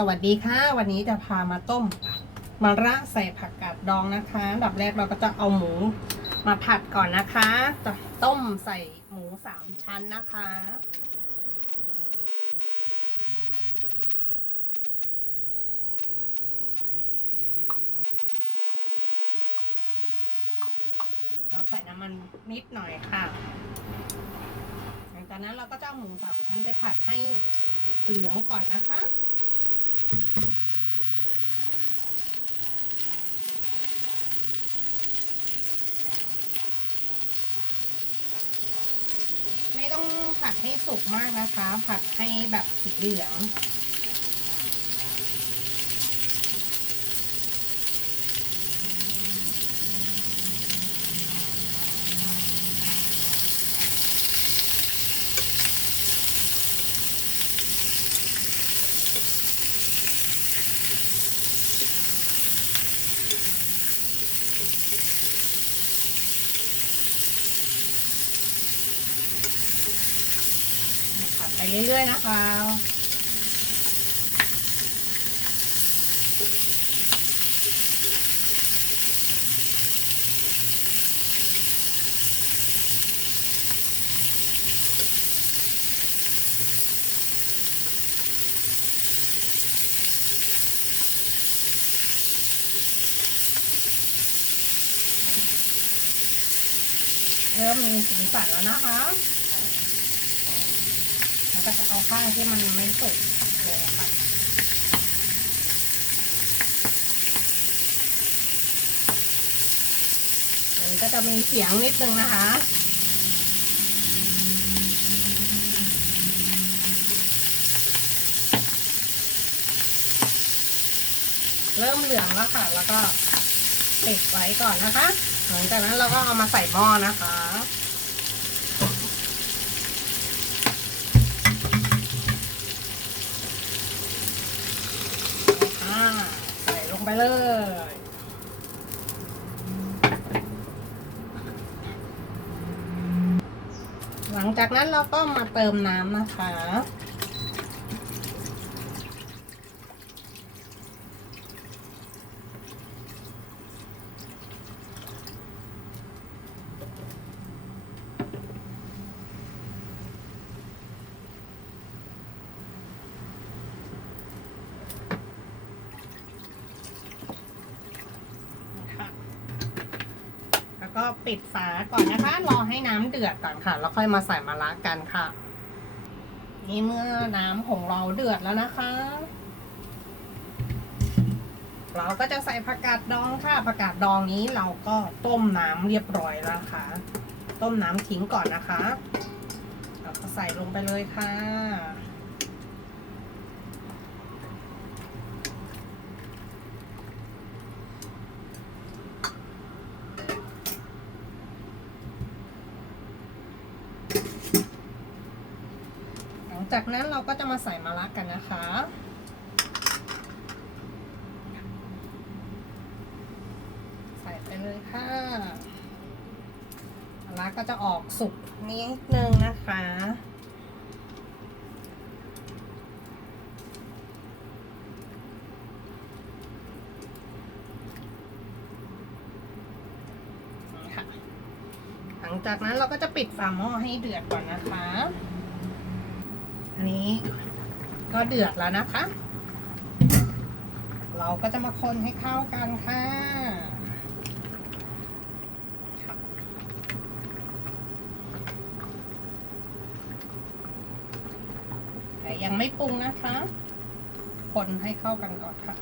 สวัสดีค่ะ วันนี้จะพามาต้มมะระใส่ผักกาดดองนะคะดับแรกเราก็จะเอาหมูมาผัดก่อนนะคะจะต้มใส่หมูสามชั้นนะคะ เราใส่น้ำมันนิดหน่อยค่ะหลังจากนั้นเราก็จะเอาหมูสามชั้นไปผัดให้เหลืองก่อนนะคะ ไม่ต้องผัดให้ สุกมากนะคะ ผัดให้แบบสีเหลือง เรื่อยๆนะคะเริ่มมีสีสันแล้วนะคะ ก็จะเอาข้างที่มันไม่สุกเลยนะคะมันก็จะมีเสียงนิดนึงนะคะเริ่มเหลืองแล้วค่ะ แล้วก็ปิดไว้ก่อนนะคะ หลังจากนั้นเราก็เอามาใส่หม้อนะคะ อ่าใส่ลงไป เลย หลังจากนั้นเราก็มาเติมน้ำนะคะค่ะ ปิดฝาก่อนนะคะ รอให้น้ำเดือดก่อนค่ะ แล้วค่อยมาใส่มะระกันค่ะ นี่เมื่อน้ำของเราเดือดแล้วนะคะ เราก็จะใส่ผักกาดดองค่ะ ผักกาดดองนี้เราก็ต้มน้ำเรียบร้อยแล้วค่ะ ต้มน้ำทิ้งก่อนนะคะแล้วก็ใส่ลงไปเลยค่ะ จากนั้นเราก็จะมาใส่มะระกันนะคะ ใส่ไปเลยค่ะมะระก็จะออกสุกนิดนึงนะคะนี่ค่ะหลังจากนั้นเราก็จะปิดฝาหม้อให้เดือดก่อนนะคะ อันนี้ก็เดือดแล้วนะคะ เราก็จะมาคนให้เข้ากันค่ะแต่ยังไม่ปรุงนะคะ คนให้เข้ากันก่อนค่ะ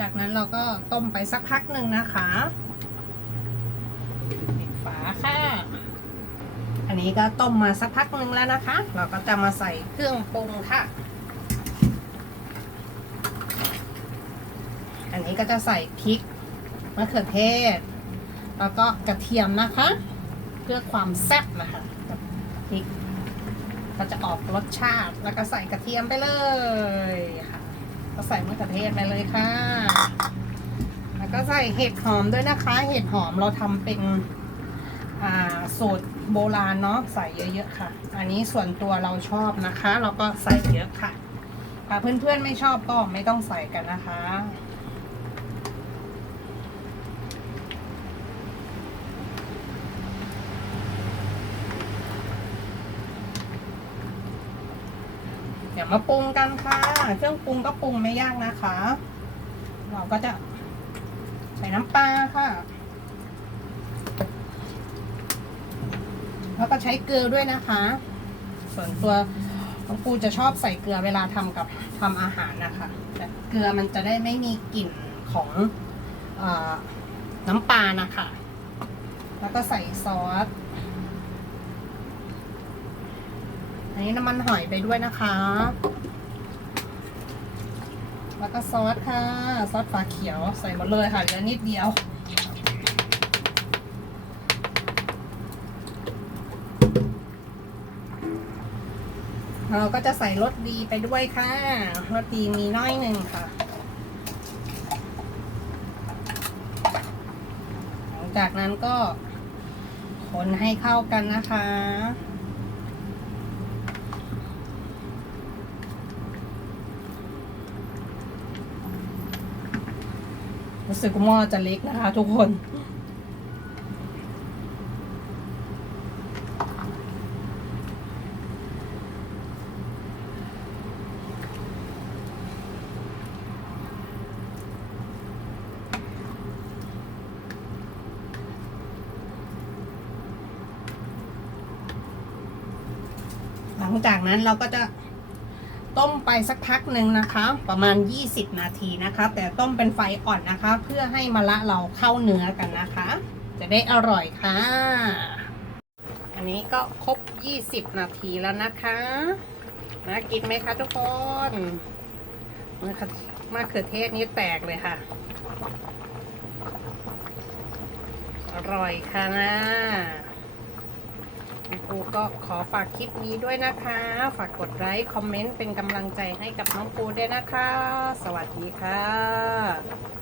จากนั้นเราก็ต้มไปสักพักหนึ่งนะคะปิดฝาค่ะ อันนี้ก็ต้มมาสักพักหนึ่งแล้วนะคะ เราก็จะมาใส่เครื่องปรุงค่ะ อันนี้ก็จะใส่พริกมะเขือเทศ แล้วก็กระเทียมนะคะ เพื่อความแซ่บนะคะพริกก็จะออกรสชาติแล้วก็ใส่กระเทียมไปเลยค่ะ ก็ใส่มะเขือเทศไปเลยค่ะ แล้วก็ใส่เห็ดหอมด้วยนะคะ เห็ดหอมเราทำเป็นอ่าสูตรโบราณเนาะใส่เยอะๆค่ะ อันนี้ส่วนตัวเราชอบนะคะ เราก็ใส่เยอะค่ะถ้าเพื่อนๆไม่ชอบก็ไม่ต้องใส่กันนะคะ ดี๋ยวมาปรุงกันค่ะ เครื่องปรุงก็ปรุงไม่ยากนะคะ เราก็จะใส่น้ำปลาค่ะ แล้วก็ใช้เกลือด้วยนะคะ ส่วนตัวน้องปูจะชอบใส่เกลือเวลาทำกับทำอาหารนะคะ แต่เกลือมันจะได้ไม่มีกลิ่นของอน้ำปลานะคะ แล้วก็ใส่ซอส อั นนี้น้ำมันหอยไปด้วยนะคะ แล้วก็ซอสค่ะ ซอสฝาเขียวใส่หมดเลยค่ะเหลือนิดเดียว เราก็จะใส่รสดีไปด้วยค่ะรสดีมีน้อยหนึ่งค่ะหลังจากนั้นก็คนให้เข้ากันนะคะ รู้สึกหม้อจะเล็กนะคะ ทุกคน หลังจากนั้นเราก็จะ ต้มไปสักพักหนึ่งนะคะ ประมาณ 20 นาทีนะคะ แต่ต้มเป็นไฟอ่อนนะคะ เพื่อให้มะละเราเข้าเนื้อกันนะคะ จะได้อร่อยค่ะ อันนี้ก็ครบ 20 นาทีแล้วนะคะน่ากินไหมคะทุกคนมะเขือเทศนี่แตกเลยค่ะ อร่อยค่ะนะ คุณครูก็ขอฝากคลิปนี้ด้วยนะคะ ฝากกดไลค์คอมเมนต์เป็นกำลังใจให้กับน้องปูด้วยนะคะ สวัสดีค่ะ